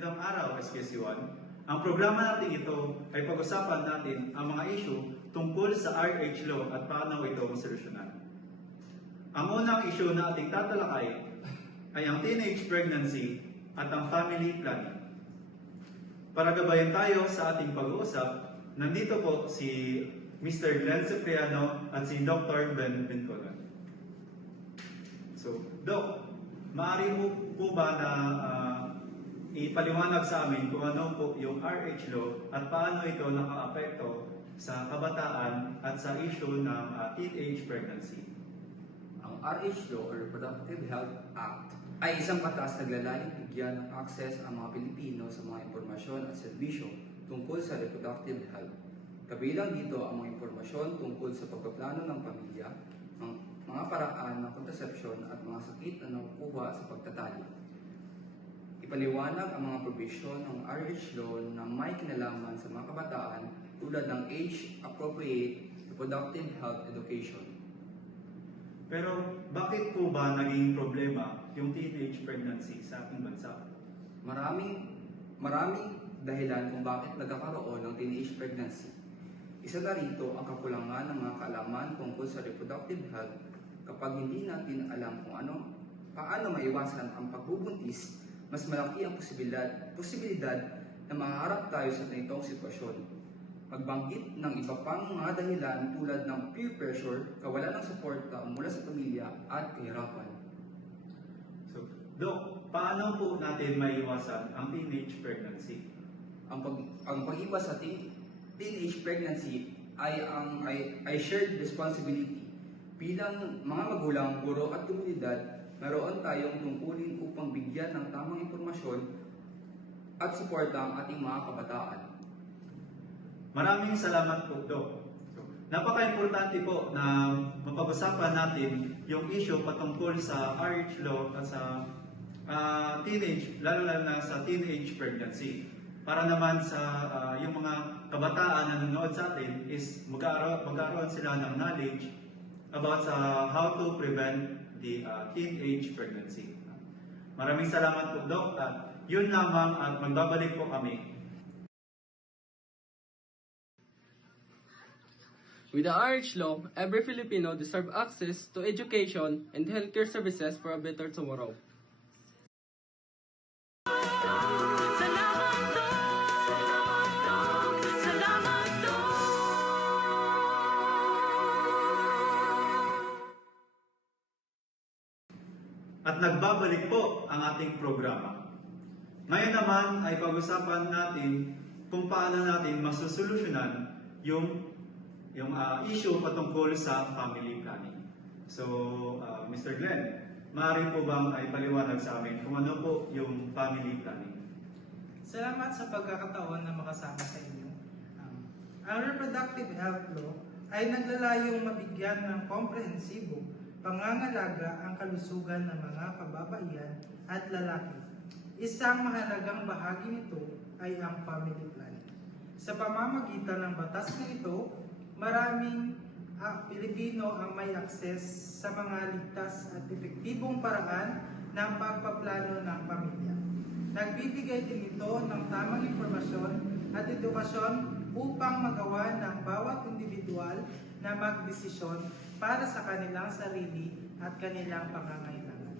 Ngayong araw, SKC1, ang programa natin ito ay pag-usapan natin ang mga issue tungkol sa RH law at paano ito masolusyonan. Ang unang issue na ating tatalakay ay ang teenage pregnancy at ang family planning. Para gabayan tayo sa ating pag-uusap, nandito po si Mr. Glenn Cipriano at si Dr. Ben Bincolan. So, Doc, maaari mo po ba na ipaliwanag sa amin kung ano po yung RH law at paano ito nakaapekto sa kabataan at sa issue ng teenage pregnancy? Ang RH Law or Reproductive Health Act ay isang batas na naglalayong bigyan ng access ang mga Pilipino sa mga impormasyon at serbisyo tungkol sa reproductive health. Kabilang dito ang mga impormasyon tungkol sa pagpaplano ng pamilya, mga paraan ng kontrasepsyon at mga sakit na nakukuha sa pagtatali. Ipaliwanag ang mga probisyon ng RH Law na may kinalaman sa mga kabataan tulad ng age-appropriate reproductive health education. Pero bakit po ba naging problema yung teenage pregnancy sa ating bansa? Maraming dahilan kung bakit nagkakaroon ng teenage pregnancy. Isa na rito ang kakulangan ng mga kaalaman tungkol sa reproductive health. Kapag hindi natin alam kung paano maiwasan ang pagbubuntis, mas malaki ang posibilidad na maharap tayo sa ganitong sitwasyon. Magbanggit ng iba pang mga dahilan tulad ng peer pressure, kawalan ng suporta mula sa pamilya at kahirapan. So, Doc, paano po natin maiwasan ang teenage pregnancy? Ang pag-iwas sa teenage pregnancy ay shared responsibility. Bilang mga magulang, guro at komunidad, naroon tayong tungkulin upang bigyan ng tamang impormasyon at suporta ang ating mga kabataan. Maraming salamat po, Doc. Napaka-importante po na mapag-usapan natin yung issue patungkol sa RH law at sa teenage, lalo na sa teenage pregnancy. Para naman sa yung mga kabataan na nanonood sa atin is magkaroon sila ng knowledge about sa how to prevent the teenage pregnancy. Maraming salamat po, Doc. Yun lamang at magbabalik po kami. With the RH Law, every Filipino deserves access to education and healthcare services for a better tomorrow. At nagbabalik po ang ating programa. Ngayon naman ay pag-usapan natin kung paano natin masusolusyonan yung issue patungkol sa family planning. So, Mr. Glenn, maaari po bang ay paliwanag sa amin kung ano po yung family planning? Salamat sa pagkakataon na makasama sa inyo. Ang Reproductive Health Law ay naglalayong mabigyan ng komprehensibo pangangalaga ang kalusugan ng mga kababaihan at lalaki. Isang mahalagang bahagi nito ay ang family planning. Sa pamamagitan ng batas na ito, maraming Pilipino ang may akses sa mga ligtas at epektibong paraan ng pagpaplano ng pamilya. Nagbibigay din ito ng tamang impormasyon at edukasyon upang magawa ng bawat individual na magdesisyon para sa kanilang sarili at kanilang pangangailangan.